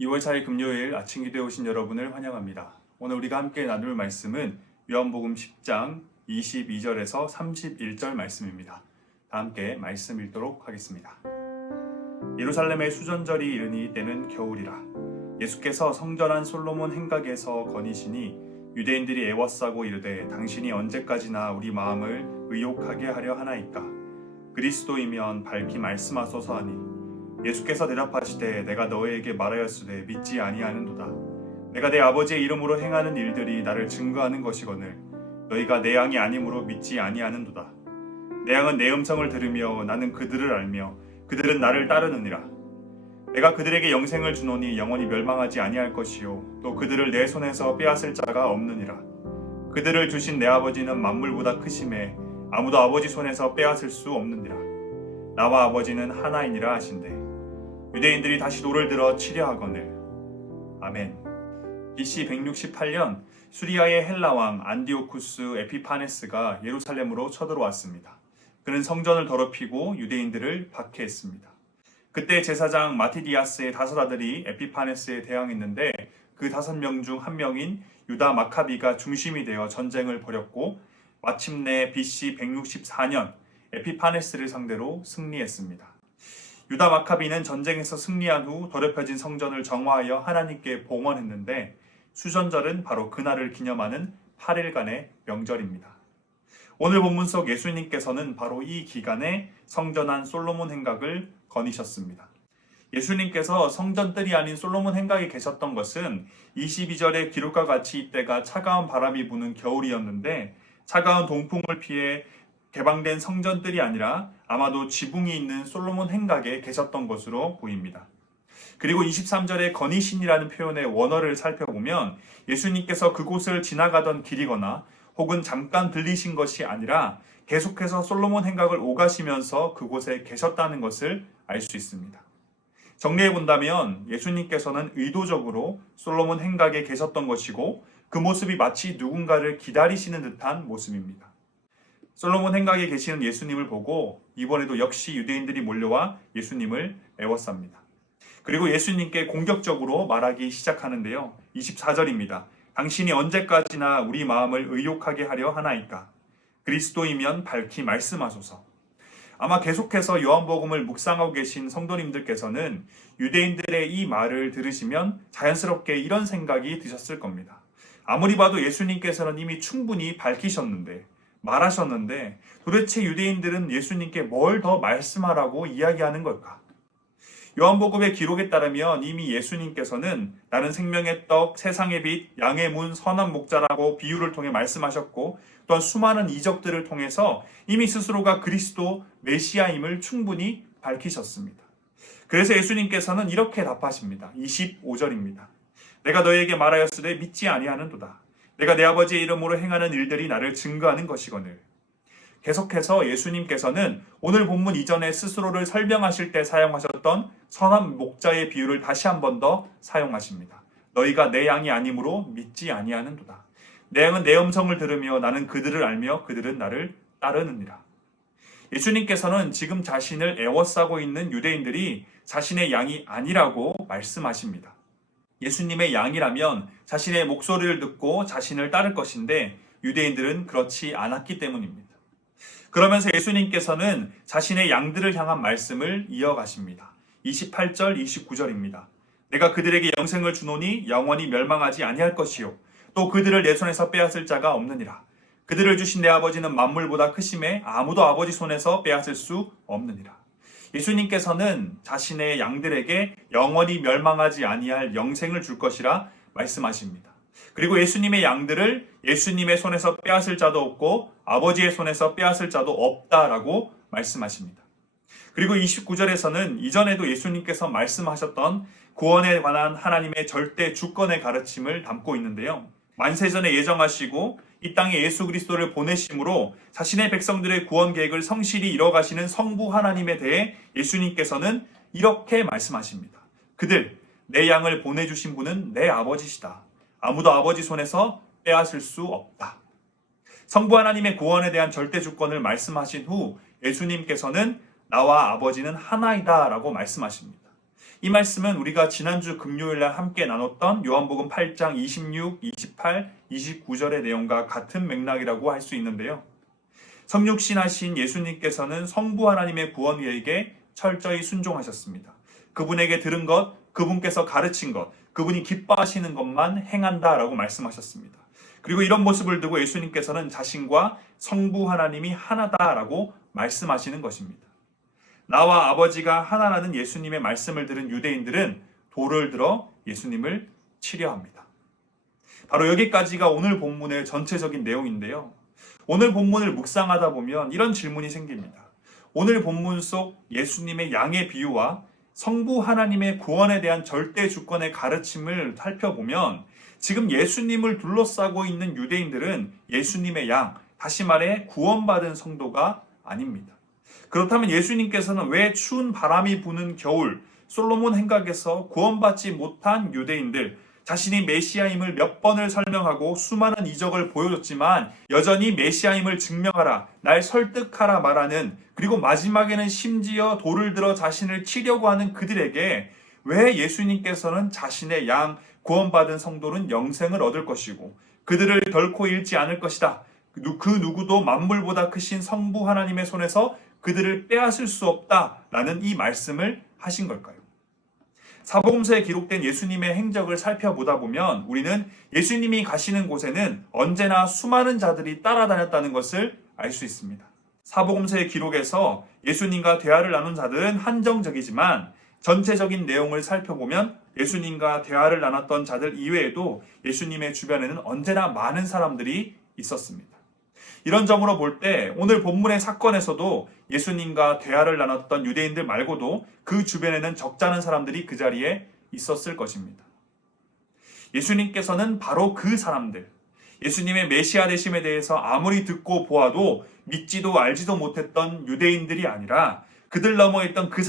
2월 4일 금요일 아침 기도에 오신 여러분을 환영합니다. 오늘 우리가 함께 나눌 말씀은 요한복음 10장 22절에서 31절 말씀입니다. 다 함께 말씀 읽도록 하겠습니다. 예루살렘의 수전절이 이르니 때는 겨울이라. 예수께서 성전한 솔로몬 행각에서 거니시니 유대인들이 애워싸고 이르되 당신이 언제까지나 우리 마음을 의욕하게 하려 하나이까. 그리스도이면 밝히 말씀하소서 하니 예수께서 대답하시되 내가 너희에게 말하였으되 믿지 아니하는도다. 내가 내 아버지의 이름으로 행하는 일들이 나를 증거하는 것이거늘 너희가 내 양이 아니므로 믿지 아니하는도다. 내 양은 내 음성을 들으며 나는 그들을 알며 그들은 나를 따르느니라. 내가 그들에게 영생을 주노니 영원히 멸망하지 아니할 것이요 또 그들을 내 손에서 빼앗을 자가 없느니라. 그들을 주신 내 아버지는 만물보다 크심에 아무도 아버지 손에서 빼앗을 수 없느니라. 나와 아버지는 하나이니라 하신대. 유대인들이 다시 돌을 들어 치려 하거늘. 아멘. BC 168년 수리아의 헬라 왕 안디오쿠스 에피파네스가 예루살렘으로 쳐들어왔습니다. 그는 성전을 더럽히고 유대인들을 박해했습니다. 그때 제사장 마티디아스의 5 아들이 에피파네스에 대항했는데 그 5명 중 한 명인 유다 마카비가 중심이 되어 전쟁을 벌였고 마침내 BC 164년 에피파네스를 상대로 승리했습니다. 유다 마카비는 전쟁에서 승리한 후 더럽혀진 성전을 정화하여 하나님께 봉헌했는데 수전절은 바로 그날을 기념하는 8일간의 명절입니다. 오늘 본문 속 예수님께서는 바로 이 기간에 성전한 솔로몬 행각을 거니셨습니다. 예수님께서 성전뜰이 아닌 솔로몬 행각에 계셨던 것은 22절의 기록과 같이 이때가 차가운 바람이 부는 겨울이었는데 차가운 동풍을 피해 개방된 성전뜰이 아니라 아마도 지붕이 있는 솔로몬 행각에 계셨던 것으로 보입니다. 그리고 23절의 거니신이라는 표현의 원어를 살펴보면 예수님께서 그곳을 지나가던 길이거나 혹은 잠깐 들리신 것이 아니라 계속해서 솔로몬 행각을 오가시면서 그곳에 계셨다는 것을 알 수 있습니다. 정리해 본다면 예수님께서는 의도적으로 솔로몬 행각에 계셨던 것이고 그 모습이 마치 누군가를 기다리시는 듯한 모습입니다. 솔로몬 행각에 계시는 예수님을 보고 이번에도 역시 유대인들이 몰려와 예수님을 애워쌉니다. 그리고 예수님께 공격적으로 말하기 시작하는데요. 24절입니다. 당신이 언제까지나 우리 마음을 의욕하게 하려 하나이까. 그리스도이면 밝히 말씀하소서. 아마 계속해서 요한복음을 묵상하고 계신 성도님들께서는 유대인들의 이 말을 들으시면 자연스럽게 이런 생각이 드셨을 겁니다. 아무리 봐도 예수님께서는 이미 충분히 밝히셨는데 말하셨는데 도대체 유대인들은 예수님께 뭘 더 말씀하라고 이야기하는 걸까? 요한복음의 기록에 따르면 이미 예수님께서는 나는 생명의 떡, 세상의 빛, 양의 문, 선한 목자라고 비유를 통해 말씀하셨고 또한 수많은 이적들을 통해서 이미 스스로가 그리스도 메시아임을 충분히 밝히셨습니다. 그래서 예수님께서는 이렇게 답하십니다. 25절입니다. 내가 너희에게 말하였으되 믿지 아니하는도다. 내가 내 아버지의 이름으로 행하는 일들이 나를 증거하는 것이거늘. 계속해서 예수님께서는 오늘 본문 이전에 스스로를 설명하실 때 사용하셨던 선한 목자의 비유를 다시 한 번 더 사용하십니다. 너희가 내 양이 아니므로 믿지 아니하는도다. 내 양은 내 음성을 들으며 나는 그들을 알며 그들은 나를 따르느니라. 예수님께서는 지금 자신을 애워싸고 있는 유대인들이 자신의 양이 아니라고 말씀하십니다. 예수님의 양이라면 자신의 목소리를 듣고 자신을 따를 것인데 유대인들은 그렇지 않았기 때문입니다. 그러면서 예수님께서는 자신의 양들을 향한 말씀을 이어가십니다. 28절, 29절입니다. 내가 그들에게 영생을 주노니 영원히 멸망하지 아니할 것이요 또 그들을 내 손에서 빼앗을 자가 없느니라. 그들을 주신 내 아버지는 만물보다 크심에 아무도 아버지 손에서 빼앗을 수 없느니라. 예수님께서는 자신의 양들에게 영원히 멸망하지 아니할 영생을 줄 것이라 말씀하십니다. 그리고 예수님의 양들을 예수님의 손에서 빼앗을 자도 없고 아버지의 손에서 빼앗을 자도 없다라고 말씀하십니다. 그리고 29절에서는 이전에도 예수님께서 말씀하셨던 구원에 관한 하나님의 절대 주권의 가르침을 담고 있는데요. 만세전에 예정하시고 이 땅에 예수 그리스도를 보내심으로 자신의 백성들의 구원 계획을 성실히 이뤄가시는 성부 하나님에 대해 예수님께서는 이렇게 말씀하십니다. 그들, 내 양을 보내주신 분은 내 아버지시다. 아무도 아버지 손에서 빼앗을 수 없다. 성부 하나님의 구원에 대한 절대 주권을 말씀하신 후 예수님께서는 나와 아버지는 하나이다 라고 말씀하십니다. 이 말씀은 우리가 지난주 금요일날 함께 나눴던 요한복음 8장 26, 28, 29절의 내용과 같은 맥락이라고 할 수 있는데요. 성육신하신 예수님께서는 성부 하나님의 구원 계획에 철저히 순종하셨습니다. 그분에게 들은 것, 그분께서 가르친 것, 그분이 기뻐하시는 것만 행한다라고 말씀하셨습니다. 그리고 이런 모습을 두고 예수님께서는 자신과 성부 하나님이 하나다라고 말씀하시는 것입니다. 나와 아버지가 하나라는 예수님의 말씀을 들은 유대인들은 돌을 들어 예수님을 치려 합니다. 바로 여기까지가 오늘 본문의 전체적인 내용인데요. 오늘 본문을 묵상하다 보면 이런 질문이 생깁니다. 오늘 본문 속 예수님의 양의 비유와 성부 하나님의 구원에 대한 절대 주권의 가르침을 살펴보면 지금 예수님을 둘러싸고 있는 유대인들은 예수님의 양, 다시 말해 구원받은 성도가 아닙니다. 그렇다면 예수님께서는 왜 추운 바람이 부는 겨울, 솔로몬 행각에서 구원받지 못한 유대인들, 자신이 메시아임을 몇 번을 설명하고 수많은 이적을 보여줬지만 여전히 메시아임을 증명하라, 날 설득하라 말하는, 그리고 마지막에는 심지어 돌을 들어 자신을 치려고 하는 그들에게 왜 예수님께서는 자신의 양, 구원받은 성도는 영생을 얻을 것이고 그들을 결코 잃지 않을 것이다, 그 누구도 만물보다 크신 성부 하나님의 손에서 그들을 빼앗을 수 없다라는 이 말씀을 하신 걸까요? 사복음서에 기록된 예수님의 행적을 살펴보다 보면 우리는 예수님이 가시는 곳에는 언제나 수많은 자들이 따라다녔다는 것을 알 수 있습니다. 사복음서의 기록에서 예수님과 대화를 나눈 자들은 한정적이지만 전체적인 내용을 살펴보면 예수님과 대화를 나눴던 자들 이외에도 예수님의 주변에는 언제나 많은 사람들이 있었습니다. 이런 점으로 볼 때 오늘 본문의 사건에서도 예수님과 대화를 나눴던 유대인들 말고도 그 주변에는 적잖은 사람들이 그 자리에 있었을 것입니다. 예수님께서는 바로 그 사람들, 예수님의 메시아 되심에 대해서 아무리 듣고 보아도 믿지도 알지도 못했던 유대인들이 아니라 그들 너머에 있던 그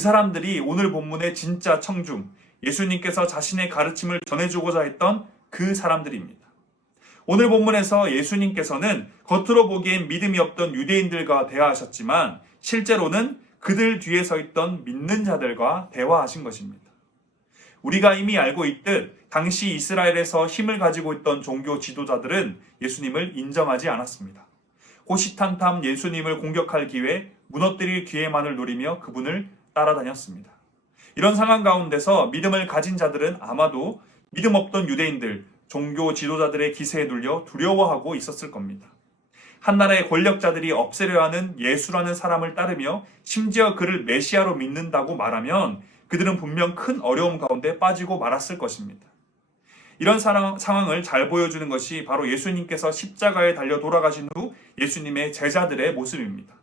사람들이 오늘 본문의 진짜 청중, 예수님께서 자신의 가르침을 전해주고자 했던 그 사람들입니다. 오늘 본문에서 예수님께서는 겉으로 보기엔 믿음이 없던 유대인들과 대화하셨지만 실제로는 그들 뒤에 서 있던 믿는 자들과 대화하신 것입니다. 우리가 이미 알고 있듯 당시 이스라엘에서 힘을 가지고 있던 종교 지도자들은 예수님을 인정하지 않았습니다. 호시탐탐 예수님을 공격할 기회, 무너뜨릴 기회만을 노리며 그분을 따라다녔습니다. 이런 상황 가운데서 믿음을 가진 자들은 아마도 믿음 없던 유대인들, 종교 지도자들의 기세에 눌려 두려워하고 있었을 겁니다. 한 나라의 권력자들이 없애려 하는 예수라는 사람을 따르며 심지어 그를 메시아로 믿는다고 말하면 그들은 분명 큰 어려움 가운데 빠지고 말았을 것입니다. 이런 상황을 잘 보여주는 것이 바로 예수님께서 십자가에 달려 돌아가신 후 예수님의 제자들의 모습입니다.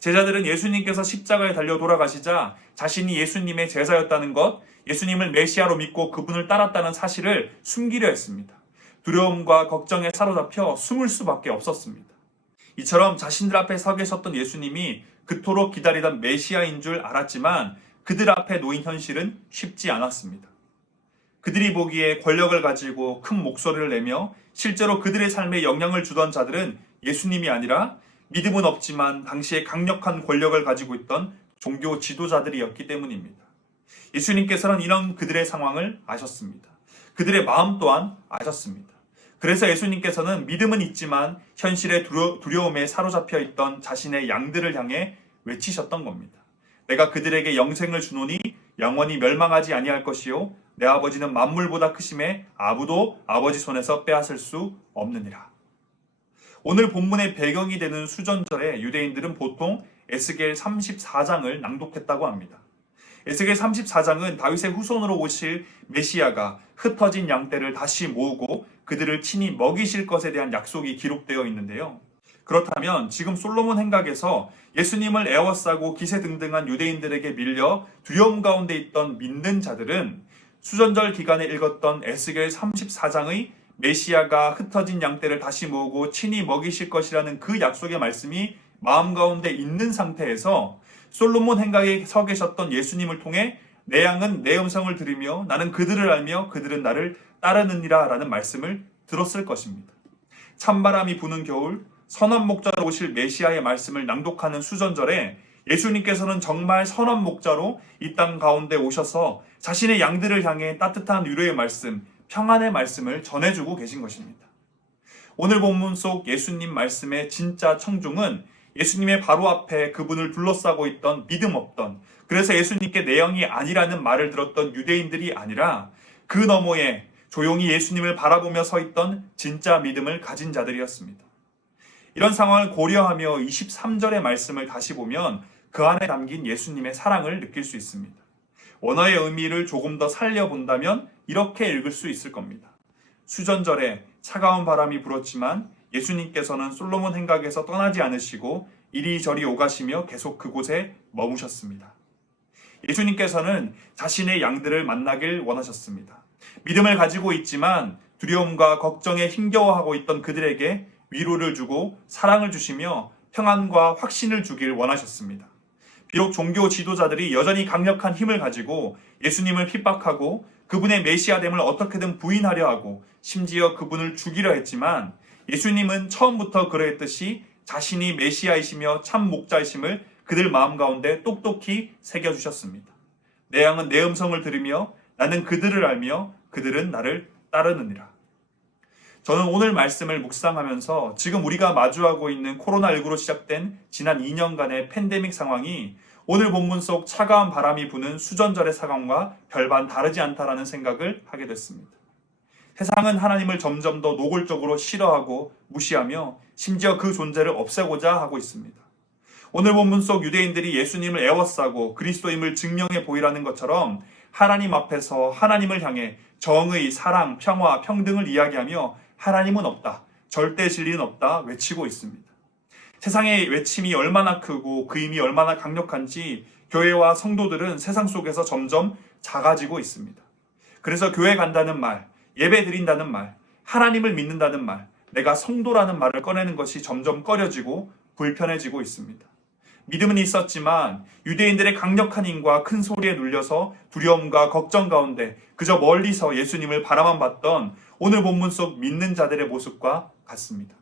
제자들은 예수님께서 십자가에 달려 돌아가시자 자신이 예수님의 제자였다는 것, 예수님을 메시아로 믿고 그분을 따랐다는 사실을 숨기려 했습니다. 두려움과 걱정에 사로잡혀 숨을 수밖에 없었습니다. 이처럼 자신들 앞에 서 계셨던 예수님이 그토록 기다리던 메시아인 줄 알았지만 그들 앞에 놓인 현실은 쉽지 않았습니다. 그들이 보기에 권력을 가지고 큰 목소리를 내며 실제로 그들의 삶에 영향을 주던 자들은 예수님이 아니라 믿음은 없지만 당시에 강력한 권력을 가지고 있던 종교 지도자들이었기 때문입니다. 예수님께서는 이런 그들의 상황을 아셨습니다. 그들의 마음 또한 아셨습니다. 그래서 예수님께서는 믿음은 있지만 현실의 두려움에 사로잡혀 있던 자신의 양들을 향해 외치셨던 겁니다. 내가 그들에게 영생을 주노니 영원히 멸망하지 아니할 것이요 내 아버지는 만물보다 크심에 아무도 아버지 손에서 빼앗을 수 없느니라. 오늘 본문의 배경이 되는 수전절에 유대인들은 보통 에스겔 34장을 낭독했다고 합니다. 에스겔 34장은 다윗의 후손으로 오실 메시아가 흩어진 양떼를 다시 모으고 그들을 친히 먹이실 것에 대한 약속이 기록되어 있는데요. 그렇다면 지금 솔로몬 행각에서 예수님을 애워싸고 기세등등한 유대인들에게 밀려 두려움 가운데 있던 믿는 자들은 수전절 기간에 읽었던 에스겔 34장의 메시아가 흩어진 양떼를 다시 모으고 친히 먹이실 것이라는 그 약속의 말씀이 마음 가운데 있는 상태에서 솔로몬 행각에 서 계셨던 예수님을 통해 내 양은 내 음성을 들으며 나는 그들을 알며 그들은 나를 따르느니라 라는 말씀을 들었을 것입니다. 찬바람이 부는 겨울 선한 목자로 오실 메시아의 말씀을 낭독하는 수전절에 예수님께서는 정말 선한 목자로 이 땅 가운데 오셔서 자신의 양들을 향해 따뜻한 위로의 말씀, 평안의 말씀을 전해주고 계신 것입니다. 오늘 본문 속 예수님 말씀의 진짜 청중은 예수님의 바로 앞에 그분을 둘러싸고 있던 믿음 없던, 그래서 예수님께 내 영이 아니라는 말을 들었던 유대인들이 아니라 그 너머에 조용히 예수님을 바라보며 서 있던 진짜 믿음을 가진 자들이었습니다. 이런 상황을 고려하며 23절의 말씀을 다시 보면 그 안에 담긴 예수님의 사랑을 느낄 수 있습니다. 원어의 의미를 조금 더 살려본다면 이렇게 읽을 수 있을 겁니다. 수전절에 차가운 바람이 불었지만 예수님께서는 솔로몬 행각에서 떠나지 않으시고 이리저리 오가시며 계속 그곳에 머무셨습니다. 예수님께서는 자신의 양들을 만나길 원하셨습니다. 믿음을 가지고 있지만 두려움과 걱정에 힘겨워하고 있던 그들에게 위로를 주고 사랑을 주시며 평안과 확신을 주길 원하셨습니다. 비록 종교 지도자들이 여전히 강력한 힘을 가지고 예수님을 핍박하고 그분의 메시아됨을 어떻게든 부인하려 하고 심지어 그분을 죽이려 했지만 예수님은 처음부터 그러했듯이 자신이 메시아이시며 참 목자이심을 그들 마음 가운데 똑똑히 새겨주셨습니다. 내 양은 내 음성을 들으며 나는 그들을 알며 그들은 나를 따르느니라. 저는 오늘 말씀을 묵상하면서 지금 우리가 마주하고 있는 코로나19로 시작된 지난 2년간의 팬데믹 상황이 오늘 본문 속 차가운 바람이 부는 수전절의 상황과 별반 다르지 않다라는 생각을 하게 됐습니다. 세상은 하나님을 점점 더 노골적으로 싫어하고 무시하며 심지어 그 존재를 없애고자 하고 있습니다. 오늘 본문 속 유대인들이 예수님을 애워싸고 그리스도임을 증명해 보이라는 것처럼 하나님 앞에서 하나님을 향해 정의, 사랑, 평화, 평등을 이야기하며 하나님은 없다, 절대 진리는 없다 외치고 있습니다. 세상의 외침이 얼마나 크고 그 힘이 얼마나 강력한지 교회와 성도들은 세상 속에서 점점 작아지고 있습니다. 그래서 교회 간다는 말, 예배 드린다는 말, 하나님을 믿는다는 말, 내가 성도라는 말을 꺼내는 것이 점점 꺼려지고 불편해지고 있습니다. 믿음은 있었지만 유대인들의 강력한 힘과 큰 소리에 눌려서 두려움과 걱정 가운데 그저 멀리서 예수님을 바라만 봤던 오늘 본문 속 믿는 자들의 모습과 같습니다.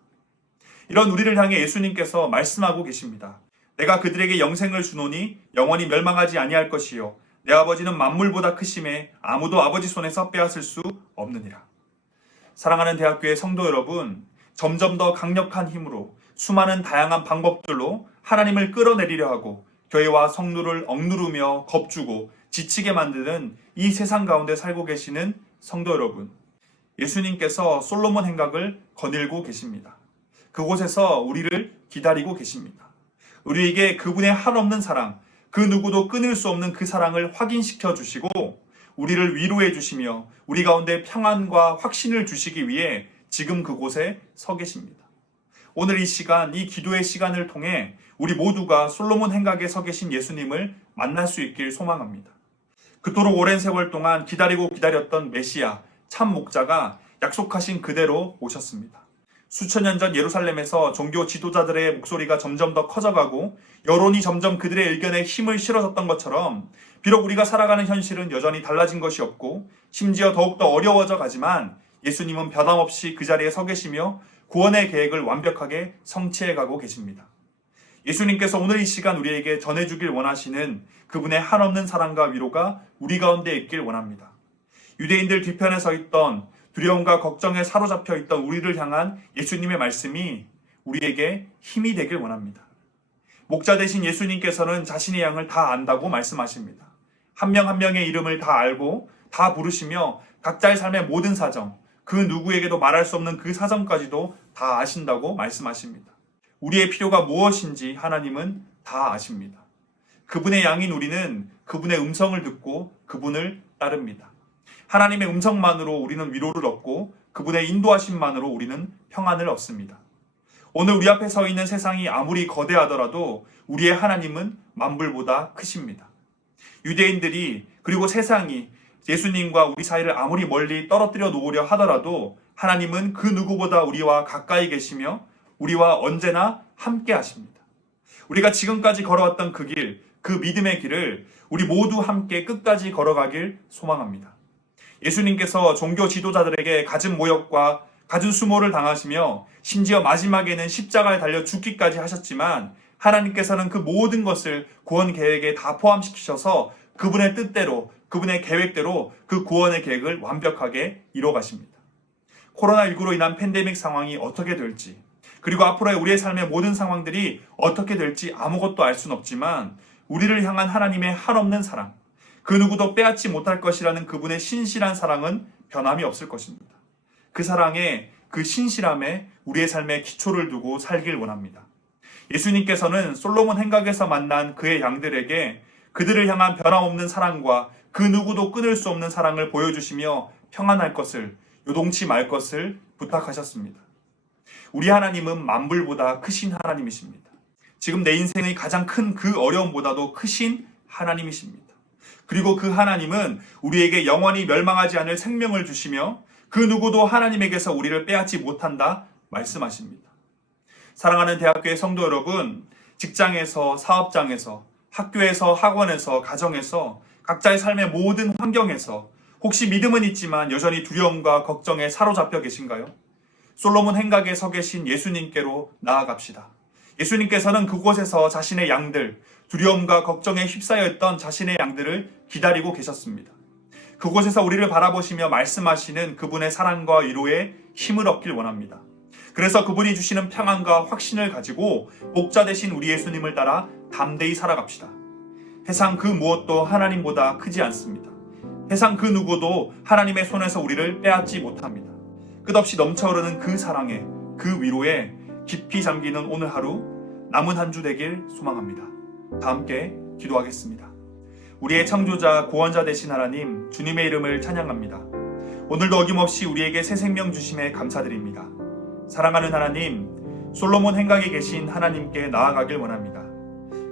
이런 우리를 향해 예수님께서 말씀하고 계십니다. 내가 그들에게 영생을 주노니 영원히 멸망하지 아니할 것이요 내 아버지는 만물보다 크심에 아무도 아버지 손에서 빼앗을 수 없느니라. 사랑하는 대학교의 성도 여러분, 점점 더 강력한 힘으로 수많은 다양한 방법들로 하나님을 끌어내리려 하고 교회와 성도를 억누르며 겁주고 지치게 만드는 이 세상 가운데 살고 계시는 성도 여러분, 예수님께서 솔로몬 행각을 거닐고 계십니다. 그곳에서 우리를 기다리고 계십니다. 우리에게 그분의 한없는 사랑, 그 누구도 끊을 수 없는 그 사랑을 확인시켜 주시고 우리를 위로해 주시며 우리 가운데 평안과 확신을 주시기 위해 지금 그곳에 서 계십니다. 오늘 이 시간, 이 기도의 시간을 통해 우리 모두가 솔로몬 행각에 서 계신 예수님을 만날 수 있길 소망합니다. 그토록 오랜 세월 동안 기다리고 기다렸던 메시아, 참 목자가 약속하신 그대로 오셨습니다. 수천 년 전 예루살렘에서 종교 지도자들의 목소리가 점점 더 커져가고 여론이 점점 그들의 의견에 힘을 실어줬던 것처럼 비록 우리가 살아가는 현실은 여전히 달라진 것이 없고 심지어 더욱더 어려워져 가지만 예수님은 변함없이 그 자리에 서 계시며 구원의 계획을 완벽하게 성취해 가고 계십니다. 예수님께서 오늘 이 시간 우리에게 전해주길 원하시는 그분의 한없는 사랑과 위로가 우리 가운데 있길 원합니다. 유대인들 뒤편에 서 있던 두려움과 걱정에 사로잡혀 있던 우리를 향한 예수님의 말씀이 우리에게 힘이 되길 원합니다. 목자 되신 예수님께서는 자신의 양을 다 안다고 말씀하십니다. 한 명 한 명의 이름을 다 알고 다 부르시며 각자의 삶의 모든 사정, 그 누구에게도 말할 수 없는 그 사정까지도 다 아신다고 말씀하십니다. 우리의 필요가 무엇인지 하나님은 다 아십니다. 그분의 양인 우리는 그분의 음성을 듣고 그분을 따릅니다. 하나님의 음성만으로 우리는 위로를 얻고 그분의 인도하심만으로 우리는 평안을 얻습니다. 오늘 우리 앞에 서 있는 세상이 아무리 거대하더라도 우리의 하나님은 만물보다 크십니다. 유대인들이 그리고 세상이 예수님과 우리 사이를 아무리 멀리 떨어뜨려 놓으려 하더라도 하나님은 그 누구보다 우리와 가까이 계시며 우리와 언제나 함께 하십니다. 우리가 지금까지 걸어왔던 그 길, 그 믿음의 길을 우리 모두 함께 끝까지 걸어가길 소망합니다. 예수님께서 종교 지도자들에게 갖은 모욕과 갖은 수모를 당하시며 심지어 마지막에는 십자가에 달려 죽기까지 하셨지만 하나님께서는 그 모든 것을 구원 계획에 다 포함시키셔서 그분의 뜻대로, 그분의 계획대로 그 구원의 계획을 완벽하게 이뤄가십니다. 코로나19로 인한 팬데믹 상황이 어떻게 될지, 그리고 앞으로의 우리의 삶의 모든 상황들이 어떻게 될지 아무것도 알 수는 없지만 우리를 향한 하나님의 한없는 사랑, 그 누구도 빼앗지 못할 것이라는 그분의 신실한 사랑은 변함이 없을 것입니다. 그 사랑에, 그 신실함에 우리의 삶의 기초를 두고 살길 원합니다. 예수님께서는 솔로몬 행각에서 만난 그의 양들에게 그들을 향한 변함없는 사랑과 그 누구도 끊을 수 없는 사랑을 보여주시며 평안할 것을, 요동치 말 것을 부탁하셨습니다. 우리 하나님은 만물보다 크신 하나님이십니다. 지금 내 인생의 가장 큰 그 어려움보다도 크신 하나님이십니다. 그리고 그 하나님은 우리에게 영원히 멸망하지 않을 생명을 주시며 그 누구도 하나님에게서 우리를 빼앗지 못한다 말씀하십니다. 사랑하는 대학교의 성도 여러분, 직장에서, 사업장에서, 학교에서, 학원에서, 가정에서, 각자의 삶의 모든 환경에서 혹시 믿음은 있지만 여전히 두려움과 걱정에 사로잡혀 계신가요? 솔로몬 행각에 서 계신 예수님께로 나아갑시다. 예수님께서는 그곳에서 자신의 양들, 두려움과 걱정에 휩싸여 있던 자신의 양들을 기다리고 계셨습니다. 그곳에서 우리를 바라보시며 말씀하시는 그분의 사랑과 위로에 힘을 얻길 원합니다. 그래서 그분이 주시는 평안과 확신을 가지고 목자 되신 우리 예수님을 따라 담대히 살아갑시다. 세상 그 무엇도 하나님보다 크지 않습니다. 세상 그 누구도 하나님의 손에서 우리를 빼앗지 못합니다. 끝없이 넘쳐흐르는 그 사랑에, 그 위로에 깊이 잠기는 오늘 하루, 남은 한 주 되길 소망합니다. 다 함께 기도하겠습니다. 우리의 창조자, 구원자 되신 하나님, 주님의 이름을 찬양합니다. 오늘도 어김없이 우리에게 새 생명 주심에 감사드립니다. 사랑하는 하나님, 솔로몬 행각에 계신 하나님께 나아가길 원합니다.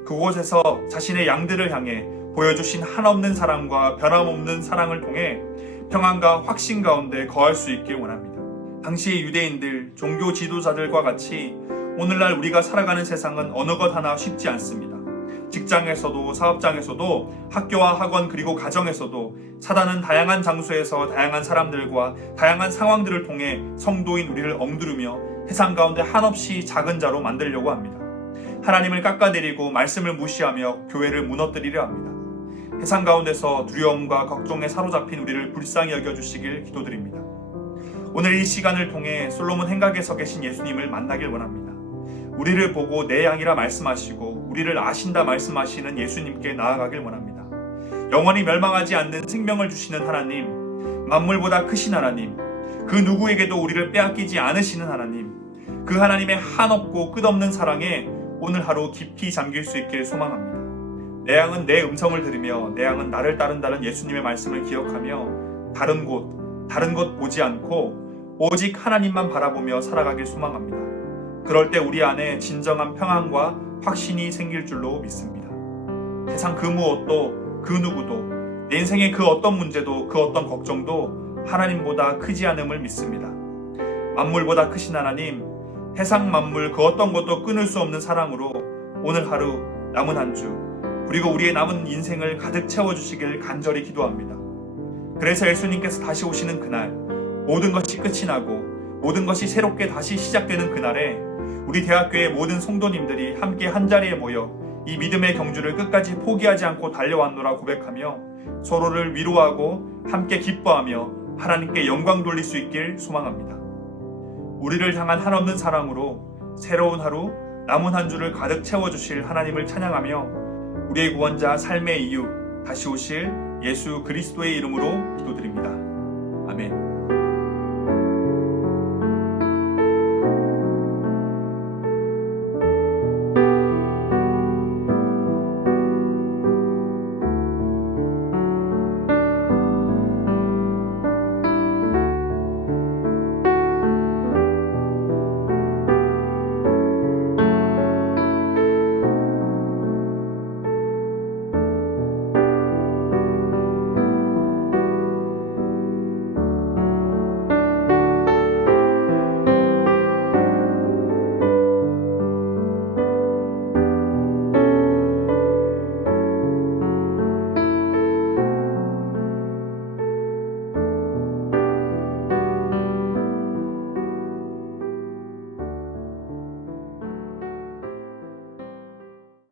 그곳에서 자신의 양들을 향해 보여주신 한없는 사랑과 변함없는 사랑을 통해 평안과 확신 가운데 거할 수 있길 원합니다. 당시 유대인들, 종교 지도자들과 같이 오늘날 우리가 살아가는 세상은 어느 것 하나 쉽지 않습니다. 직장에서도, 사업장에서도, 학교와 학원 그리고 가정에서도 사단은 다양한 장소에서 다양한 사람들과 다양한 상황들을 통해 성도인 우리를 엉두르며 세상 가운데 한없이 작은 자로 만들려고 합니다. 하나님을 깎아내리고 말씀을 무시하며 교회를 무너뜨리려 합니다. 세상 가운데서 두려움과 걱정에 사로잡힌 우리를 불쌍히 여겨주시길 기도드립니다. 오늘 이 시간을 통해 솔로몬 행각에 서 계신 예수님을 만나길 원합니다. 우리를 보고 내 양이라 말씀하시고 우리를 아신다 말씀하시는 예수님께 나아가길 원합니다. 영원히 멸망하지 않는 생명을 주시는 하나님, 만물보다 크신 하나님, 그 누구에게도 우리를 빼앗기지 않으시는 하나님, 그 하나님의 한없고 끝없는 사랑에 오늘 하루 깊이 잠길 수 있길 소망합니다. 내 양은 내 음성을 들으며 내 양은 나를 따른다는 예수님의 말씀을 기억하며 다른 곳 보지 않고 오직 하나님만 바라보며 살아가길 소망합니다. 그럴 때 우리 안에 진정한 평안과 확신이 생길 줄로 믿습니다. 세상 그 무엇도, 그 누구도, 내 인생의 그 어떤 문제도, 그 어떤 걱정도 하나님보다 크지 않음을 믿습니다. 만물보다 크신 하나님, 세상 만물 그 어떤 것도 끊을 수 없는 사랑으로 오늘 하루, 남은 한 주, 그리고 우리의 남은 인생을 가득 채워주시길 간절히 기도합니다. 그래서 예수님께서 다시 오시는 그날, 모든 것이 끝이 나고 모든 것이 새롭게 다시 시작되는 그날에 우리 대학교의 모든 성도님들이 함께 한자리에 모여 이 믿음의 경주를 끝까지 포기하지 않고 달려왔노라 고백하며 서로를 위로하고 함께 기뻐하며 하나님께 영광 돌릴 수 있길 소망합니다. 우리를 향한 한없는 사랑으로 새로운 하루, 남은 한 주를 가득 채워주실 하나님을 찬양하며 우리의 구원자, 삶의 이유, 다시 오실 예수 그리스도의 이름으로 기도드립니다. 아멘.